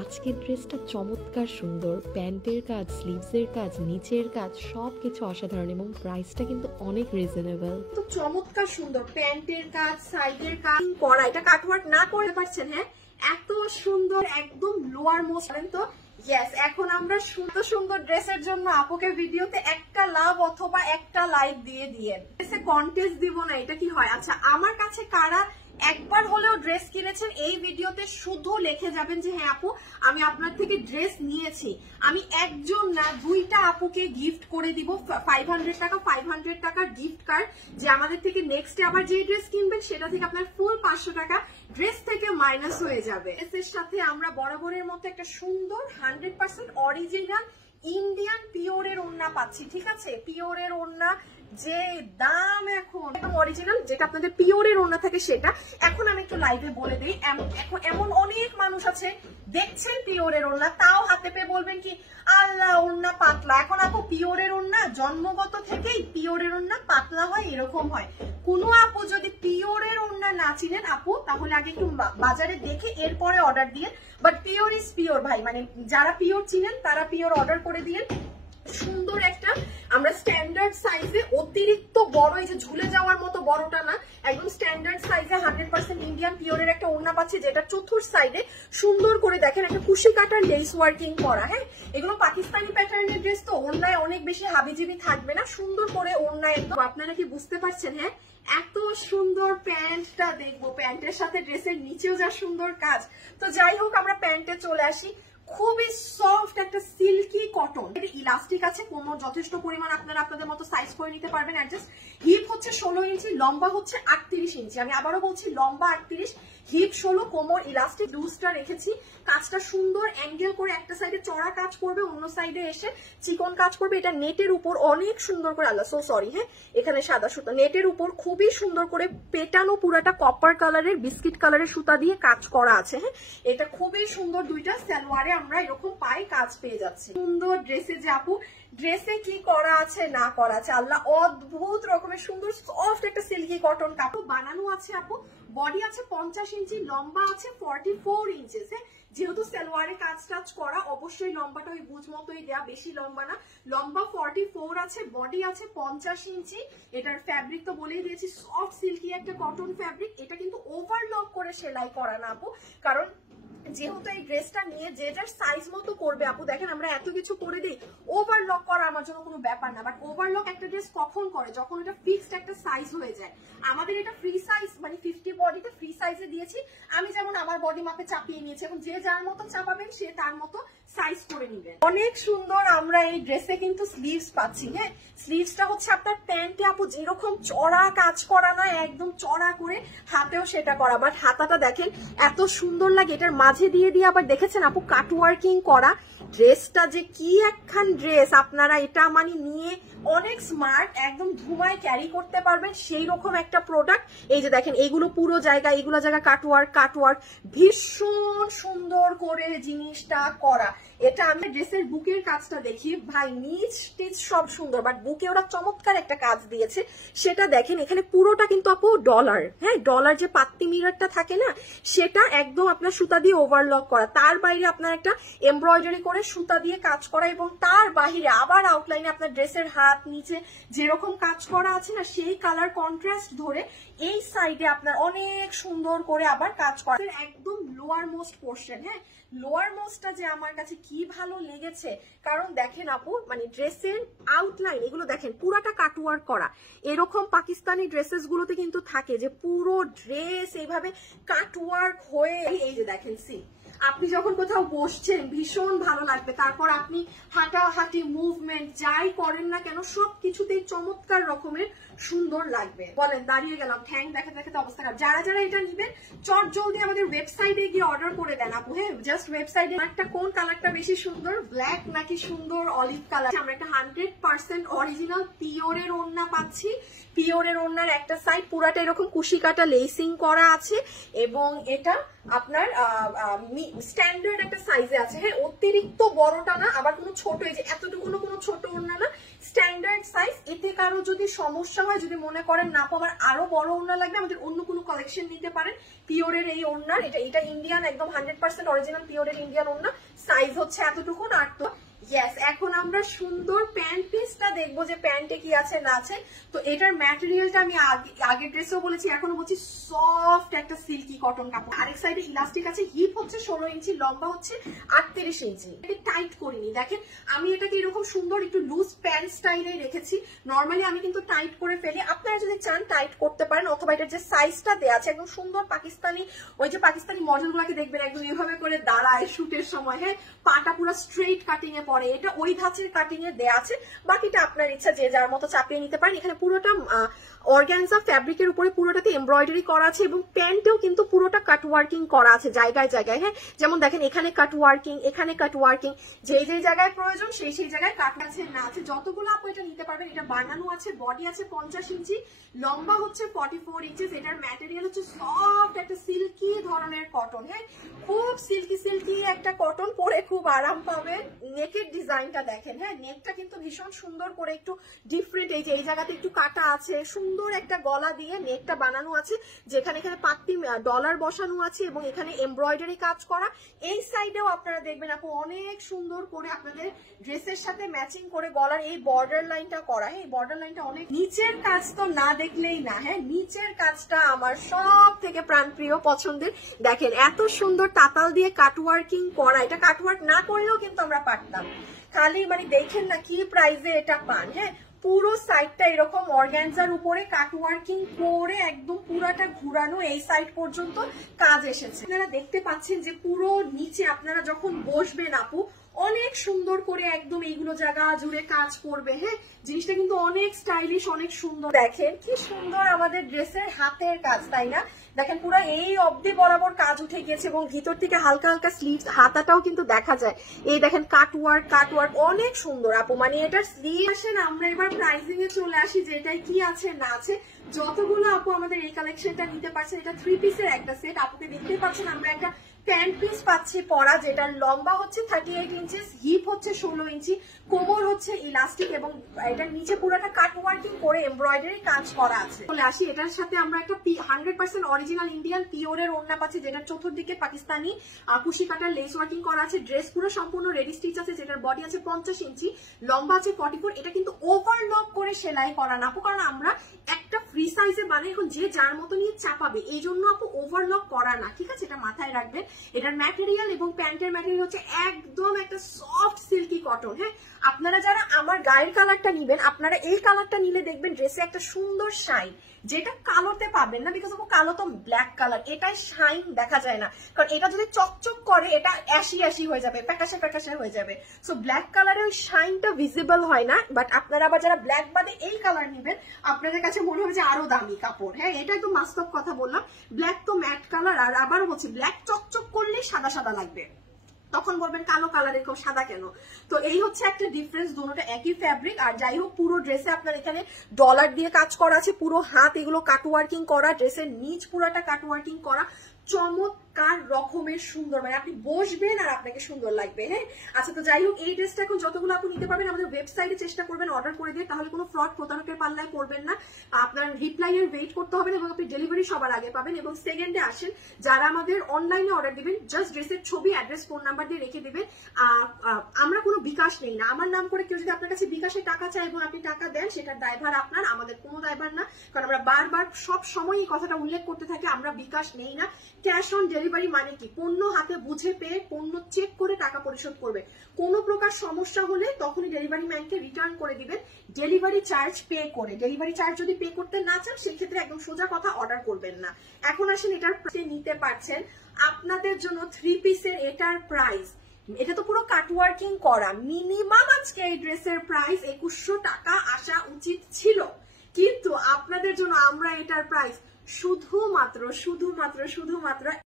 আজকের ড্রেসটা চমৎকার সুন্দর, প্যান্টের কাজ, স্লিভসের কাজ, নিচের কাজ সবকিছু অসাধারণ এবং প্রাইসটা কিন্তু অনেক রিজনেবল। তো চমৎকার সুন্দর প্যান্টের কাজ, সাইডের কাজ করা, এটা কাটওয়ার্ক না করে পারছেন। হ্যাঁ, এত সুন্দর একদম লোয়ার মোস্ট। তো ইয়েস, এখন আমরা সুন্দর সুন্দর ড্রেসের জন্য আপুকে ভিডিওতে একটা লাভ অথবা একটা লাইক দিয়ে দিয়েন। ড্রেসে কন্টেস্ট দিব না, এটা কি হয়? আচ্ছা, আমার কাছে কারা একবার হলেও ড্রেস কিনেছেন এই ভিডিওতে শুধু লিখে যাবেন যে হ্যাঁ আপু আমি আপনার থেকে ড্রেস নিয়েছি। আমি একজন না দুইটা আপুকে গিফট করে দিব 500 টাকার গিফট কার্ড, যে আমাদের থেকে নেক্সট আবার যে ড্রেস কিনবেন সেটা থেকে আপনার ফুল 500 টাকা ড্রেস থেকে মাইনাস হয়ে যাবে। ড্রেসের সাথে আমরা বরাবরের মতো একটা সুন্দর 100% অরিজিনাল ইন্ডিয়ান পিওরের ওড়না পাচ্ছি। ঠিক আছে, পিওরের ওড়না যে দাম এখন একদম অরিজিনাল, যেটা আপনাদের পিওরের ওড়না থাকে সেটা। এখন আমি একটু লাইভে বলে দিই, এখন এমন অনেক মানুষ আছে দেখছেন পিওরের ওড়না, তাও হাতে পেয়ে বলবেন কি আল্লাহ ওড়না পাতলা। এখন আপু পিওরের ওড়না জন্মগত থেকেই পিওরের ওড়না পাতলা হয়, এরকম হয়। কোনো আপু যদি পিওরের ওড়না না চিনেন আপু, তাহলে আগে একটু বাজারে দেখে এরপরে অর্ডার দিয়ে। বাট পিওর ইজ পিওর ভাই, মানে যারা পিওর চিনেন তারা পিওর অর্ডার করে দিয়ে। সুন্দর একটা আমরা স্ট্যান্ডার্ড সাইজে, অতিরিক্ত বড় এই যে ঝুলে যাওয়ার মতো বড়টা না, একদম স্ট্যান্ডার্ড সাইজে 100% ইন্ডিয়ান পিওরের একটা ওড়না পাচ্ছি, যেটা চতুর্থ সাইডে সুন্দর করে দেখেন একটা কুশি কাটার লেস ওয়ার্কিং করা। হ্যাঁ, এগুলো পাকিস্তানি প্যাটার্নের ড্রেস, তো ওড়নায় অনেক বেশি হাবিজিবি থাকবে না, সুন্দর করে ওড়নায় একদম। আপনারা কি বুঝতে পারছেন? হ্যাঁ, এত সুন্দর প্যান্টটা দেখবো, প্যান্টের সাথে ড্রেসের নিচেও যা সুন্দর কাজ। তো যাই হোক, আমরা প্যান্টে চলে আসি। খুবই সফট একটা সিল্কি কটন, ইলাস্টিক আছে, কোমর যথেষ্ট পরিমাণ আপনারা আপনাদের মতো সাইজ করে নিতে পারবেন অ্যাডজাস্ট। হিপ হচ্ছে 16 ইঞ্চি, লম্বা হচ্ছে 38 ইঞ্চি। আমি আবারও বলছি লম্বা 38, হিপ 16, কোমর ইলাস্টিক। লুজটা রেখেছি, কাজটা সুন্দর অ্যাঙ্গেল করে একটা সাইডে চড়া কাজ করবে, অন্য সাইডে এসে চিকন কাজ করবে। এটা নেটের উপর অনেক সুন্দর করে, আল্লাহ সো সরি, হ্যাঁ এখানে সাদা সুতা, নেটের উপর খুবই সুন্দর করে পেটানো, পুরাটা কপার কালারের বিস্কিট কালারের সুতা দিয়ে কাজ করা আছে। হ্যাঁ, এটা খুবই সুন্দর। দুইটা সালোয়ারে আমরা এরকম পাই কাজ পেয়ে যাচ্ছি। সুন্দর ড্রেসে যে আপু ড্রেসে কি করা আছে না করা আছে, আল্লাহ অদ্ভুত রকমের সুন্দর সফট একটা সিল্কি কটন কাপড় বানানো আছে আপু। বডি আছে 50 ইঞ্চি, লম্বা আছে 44 ইঞ্চেস। যেহেতু সালোয়ারে কাজ টাজ করা, অবশ্যই লম্বাটা ওই বুঝ মতোই দেয়া, বেশি লম্বা না। লম্বা 44 আছে, বডি আছে 50 ইঞ্চি। এটার ফ্যাব্রিক তো বলেই দিয়েছি, সফট সিল্কি একটা কটন ফ্যাব্রিক। এটা কিন্তু ওভারলক করে সেলাই করা না আপু, কারণ যেহেতু এই ড্রেসটা নিয়ে যে যার সাইজ মতো করবে আপু। দেখেন আমরা এত কিছু করে দিই, ওভারলক করা আমার জন্য কোনো ব্যাপার না। বাট ওভারলক একটা ড্রেস কখন করে? যখন এটা ফিক্সড একটা সাইজ হয়ে যায়। আমাদের এটা ফ্রি সাইজ, মানে 50 বডিতে ফ্রি সাইজে দিয়েছি। আমি যেমন আমার বডি মাপে চাপিয়ে নিয়েছি, এখন যে যার মতো চাপাবেন সে তার মতো সাইজ করে নিবেন। অনেক সুন্দর আমরা এই ড্রেসে কিন্তু স্লিভস পাচ্ছি। হ্যাঁ, স্লিভসটা হচ্ছে আপনার প্যান্টে আপু যেরকম চড়া কাজ করা না, একদম চড়া করে, হাতেও সেটা করা। বাট হাতাটা দেখেন এত সুন্দর লাগে, এটার মাঝে দিয়ে দিয়ে আবার দেখেছেন আপু কাটওয়ার্কিং করা। ড্রেসটা যে কি একখান ড্রেস, আপনারা এটা মানে নিয়ে অনেক স্মার্ট, একদম ধুমায় ক্যারি করতে পারবেন সেই রকম একটা প্রোডাক্ট। এই যে দেখেন এইগুলো পুরো জায়গা, এইগুলো জায়গা কাটওয়ার্ক ভীষণ সুন্দর করে জিনিসটা করা। এটা আমি ড্রেসের বুকের কাজটা দেখি ভাই, নিচ টিচ সব সুন্দর, বাট বুকে ওরা চমৎকার একটা কাজ দিয়েছে। সেটা দেখেন এখানে পুরোটা কিন্তু আপু ডলার। হ্যাঁ, ডলার যে পাত্তি মিররটা থাকে না, সেটা একদম আপনার সুতা দিয়ে ওভারলক করা। তার বাইরে আপনার একটা এমব্রয়ডারি করে সুতা দিয়ে কাজ করা, এবং তার বাহিরে আবার আউটলাইনে আপনার ড্রেসের হাত নিচে যেরকম কাজ করা আছে না, সেই কালার কন্ট্রাস্ট ধরে এই সাইডে আপনার অনেক সুন্দর করে আবার কাজ করা। একদম লোয়ার মোস্ট পোর্শন। হ্যাঁ, লোয়ার মোস্টটা যে আমার কাছে কি ভালো লেগেছে, কারণ দেখেন আপু মানে ড্রেসের আউটলাইন এগুলো দেখেন পুরাটা কাটওয়ার্ক করা। এরকম পাকিস্তানি ড্রেসেস গুলোতে কিন্তু থাকে যে পুরো ড্রেস এইভাবে কাটওয়ার্ক হয়ে, এই যে দেখেন সি, আপনি যখন কোথাও বসছেন ভীষণ ভালো লাগবে। তারপর আপনি হাঁটাহাঁটি মুভমেন্ট যাই করেন না কেন সবকিছুতেই চমৎকার রকমের সুন্দর লাগবে। বলেন, দাঁড়িয়ে গেলাম, ঠ্যাং দেখাতে দেখাতে অবস্থা খারাপ। যারা যারা এটা নিবেন চট জলদি আমাদের ওয়েবসাইটে গিয়ে অর্ডার করে দেন আপু। হ্যাঁ, জাস্ট ওয়েবসাইটে একটা কোন কালারটা বেশি সুন্দর, ব্ল্যাক নাকি সুন্দর অলিভ কালার। আমরা একটা 100% অরিজিনাল পিওরের ওড়না পাচ্ছি। পিওরের ওড়নার একটা সাইড পুরাটা এরকম কুশি কাটা লেসিং করা আছে, এবং এটা আপনার স্ট্যান্ডার্ড একটা সাইজে আছে, হ্যাঁ, অতিরিক্ত বড়টা না, আবার কোনো ছোট, এই যে এতটুকুনো কোনো ছোট ওড়না না, স্ট্যান্ডার্ড সাইজ। এতে কারো যদি সমস্যা হয়, যদি মনে করেন না আমার আরো বড় ওড়না লাগবে, আমাদের অন্য কোনো কালেকশন নিতে পারেন। পিওরের এই ওড়নার, এটা ইন্ডিয়ান, একদম 100% অরিজিনাল পিওরের ইন্ডিয়ান ওড়না, সাইজ হচ্ছে এতটুকু। আর তো ইয়েস, এখন আমরা সুন্দর প্যান্ট পিসটা দেখবো যে প্যান্টে কি আছে না আছে। তো এটার ম্যাটেরিয়ালটা আমি আগের ড্রেসেও বলেছি, এখনো বলছি, সফট একটা সিল্কি কটন কাপড়। আরেক সাইডে ইলাস্টিক আছে, হিপ হচ্ছে 16 ইঞ্চি, লম্বা হচ্ছে 38 ইঞ্চি। টাইট করিনি, দেখেন আমি এটাকে এরকম সুন্দর একটু লুজ প্যান্ট স্টাইলে রেখেছি। নর্মালি আমি কিন্তু টাইট করে ফেলি, আপনারা যদি চান টাইট করতে পারেন, অথবা এটার যে সাইজটা দেওয়া আছে একদম সুন্দর পাকিস্তানি, ওই যে পাকিস্তানি মডেল গুলাকে দেখবেন একদম এভাবে করে দাঁড়ায় শুটের সময়, হ্যাঁ, পাটা পুরো স্ট্রেট কাটিং এ পড়ে, এটা ওই ধাঁচের কাটিং এ দেয়া আছে। বাকিটা আপনার ইচ্ছা, যে যার মতো চাপিয়ে নিতে পারেন। এখানে পুরোটা অর্গানজা ফ্যাব্রিকের উপরে পুরোটাতে এমব্রয়ডারি করা আছে, এবং প্যান্টেও কিন্তু পুরোটা কাট ওয়ার্কিং করা আছে জায়গায় জায়গায়, হ্যাঁ, যেমন দেখেন এখানে কাট ওয়ার্কিং, এখানে কাট ওয়ার্কিং, যেই জায়গায় প্রয়োজন সেই জায়গায় কাট আছে না আছে। যতগুলো আপনি এটা নিতে পারবেন। এটা বানানো আছে, বডি আছে 50 ইঞ্চি, লম্বা হচ্ছে 44 ইঞ্চেস। এটার ম্যাটেরিয়াল হচ্ছে সফট একটা সিল্কি ধরনের কটন, হ্যাঁ, খুব সিল্কি একটা কটন, পরে খুব আরাম পাবেন। নেকের ডিজাইনটা দেখেন, হ্যাঁ, নেকটা কিন্তু ভীষণ সুন্দর করে একটু ডিফারেন্ট, এই যে এই জায়গাতে একটু কাটা আছে, সুন্দর একটা গলা দিয়ে নেকটা বানানো আছে, যেখানে এখানে পাত্তি ডলার বসানো আছে, এবং এখানে এমব্রয়ডারি কাজ করা। এই সাইডেও আপনারা দেখবেন আপু অনেক সুন্দর করে আপনাদের ড্রেসের সাথে ম্যাচিং করে গলার এই বর্ডার লাইনটা করা, হ্যাঁ, এই বর্ডার লাইনটা অনেক। নিচের কাজ তো না দেখলেই না, হ্যাঁ, নিচের কাজটা আমার সব থেকে প্রাণপ্রিয় পছন্দের। দেখেন এত সুন্দর তাতাল দিয়ে কাটওয়ার্কিং করা, এটা কাটওয়ার্ক না করলেও কিন্তু আমরা পারতাম, খালি মানে দেখেন না কি প্রাইসে এটা পান, হ্যাঁ। পুরো সাইডটা এরকম অর্গানজার উপরে কাটওয়ার্কিং করে একদম পুরাটা ঘুরানো, এই সাইড পর্যন্ত কাজ এসেছে। আপনারা দেখতে পাচ্ছেন যে পুরো নিচে আপনারা যখন বসবেন আপু, অনেক সুন্দর করে একদম এইগুলো জায়গা জুড়ে কাজ করবে, হ্যাঁ, জিনিসটা কিন্তু অনেক স্টাইলিশ, অনেক সুন্দর। দেখেন কি সুন্দর আমাদের ড্রেসের হাতের কাজ, তাই না? দেখেন পুরো এই অবধি বরাবর কাজ উঠে গিয়েছে, এবং ভিতর থেকে হালকা হালকা স্লিভ, হাতাটাও কিন্তু দেখা যায়। এই দেখেন কাটওয়ার্ক অনেক সুন্দর আপু, মানে এটার স্লিভ। আসেন আমরা এবার প্রাইসিং এ চলে আসি, যেটাই কি আছে না আছে। যতগুলো আপু আমাদের এই কালেকশনটা নিতে পারছেন, এটা 3 পিসের একটা সেট। আপুকে দেখতে পাচ্ছেন আমরা একটা প্যান্ট পিস পাচ্ছি পরা, যেটার লম্বা হচ্ছে 38 ইঞ্চেস, হিপ হচ্ছে 16 ইঞ্চি, কোমর হচ্ছে ইলাস্টিক, এবং এটার নিচে পুরোটা কাট ওয়ার্কিং করে এমব্রয়ডারি কাজ করা আছে। চলে আসি, এটার সাথে আমরা একটা 100% অরিজিনাল ইন্ডিয়ান পিওরের ওড়না পাচ্ছি, যেটার চতুর্দিকে পাকিস্তানি কুশি কাটার লেস ওয়ার্কিং করা আছে। ড্রেস পুরো সম্পূর্ণ রেডি স্টিচ আছে, যেটার বডি আছে 50 ইঞ্চি, লম্বা আছে 44। এটা কিন্তু ওভারলক করে সেলাই করা না আপু, কারণ আমরা একটা ফ্রি সাইজে বানাই, এখন যে যার মতো নিয়ে চাপাবে, এই জন্য আপু ওভারলক করা না, ঠিক আছে, এটা মাথায় রাখবেন। এটার ম্যাটেরিয়াল এবং প্যান্টের ম্যাটেরিয়াল হচ্ছে একদম একটা সফট সিল্কি কটন, হ্যাঁ। আপনারা যারা আমার গায়ের কালারটা নিবেন, আপনারা এই কালারটা নিলে দেখবেন ড্রেসে একটা সুন্দর শাইন, যেটা কালোতে পাবেন না, বিকজ কালো তো ব্ল্যাক কালার, এটাই শাইন দেখা যায় না, কারণ এটা যদি চকচক করে এটা অ্যাশি হয়ে যাবে, প্যাকাশে হয়ে যাবে। সো ব্ল্যাক কালারে ওই শাইনটা ভিজিবল হয় না। বাট আপনারা আবার যারা ব্ল্যাক বাদে এই কালার নিবেন, আপনাদের কাছে মনে হবে যে আরো দামি কাপড়, হ্যাঁ, এটা একদম বাস্তব কথা বললাম। ব্ল্যাক তো ম্যাট কালার, আর আবারও বলছি ব্ল্যাক চকচক করলে সাদা লাগবে, তখন বলবেন কালো কালার এরকম সাদা কেন। তো এই হচ্ছে একটা ডিফারেন্স, দুটোটা একই ফ্যাব্রিক। আর যাই হোক, পুরো ড্রেসে আপনার এখানে ডলার দিয়ে কাজ করা আছে, পুরো হাত এগুলো কাটওয়ার্কিং করা, ড্রেসের নিচ পুরোটা কাটওয়ার্কিং করা, চমৎকার রকমের সুন্দর, মানে আপনি বসবেন আর আপনাকে সুন্দর লাগবে, হ্যাঁ। আচ্ছা, তো যাই হোক, এই ড্রেসটা এখন যতগুলো আপনি নিতে পারবেন আমাদের ওয়েবসাইটে চেষ্টা করবেন অর্ডার করে দিয়ে, তাহলে কোনো ফ্রড প্রতারকের পাল্লায় পড়বেন না। আপনার রিপ্লাইয়ের ওয়েট করতে হবে, এবং আপনি ডেলিভারি সবার আগে পাবেন। এবং সেকেন্ডে আসেন, যারা আমাদের অনলাইনে অর্ডার দিবেন, জাস্ট ড্রেসের ছবি, অ্যাড্রেস, ফোন নাম্বার দিয়ে রেখে দিবেন। আমরা কোনো বিকাশ নেই না, আমার নাম করে কেউ যদি আপনার কাছে বিকাশে টাকা চায় এবং আপনি টাকা দেন, সেটার দায়ভার আপনার, আমাদের কোনো দায়ভার না। কারণ আমরা বারবার সব সময় এই কথাটা উল্লেখ করতে থাকি, আমরা বিকাশ নেই না। ক্যাশ অন ডেলিভারি মানে কি, পণ্য হাতে বুঝে পেয়ে পণ্য চেক করে টাকা পরিশোধ করবে। কোনো প্রকার সমস্যা হলে তখনই ডেলিভারি ম্যানকে রিটার্ন করে দিবেন, ডেলিভারি চার্জ পে করে। ডেলিভারি চার্জ যদি পে করতে না চান, সেক্ষেত্রে একদম সোজা কথা, অর্ডার করবেন না। এখন আসেন, এটার নিতে পারছেন আপনাদের জন্য 3 পিসের এটার প্রাইস, এটা তো পুরো কাটওয়ার্কিং করা, মিনিমাম আজকে এই ড্রেসের প্রাইস 2100 টাকা আসা উচিত ছিল, কিন্তু আপনাদের জন্য আমরা এটার প্রাইস শুধুমাত্র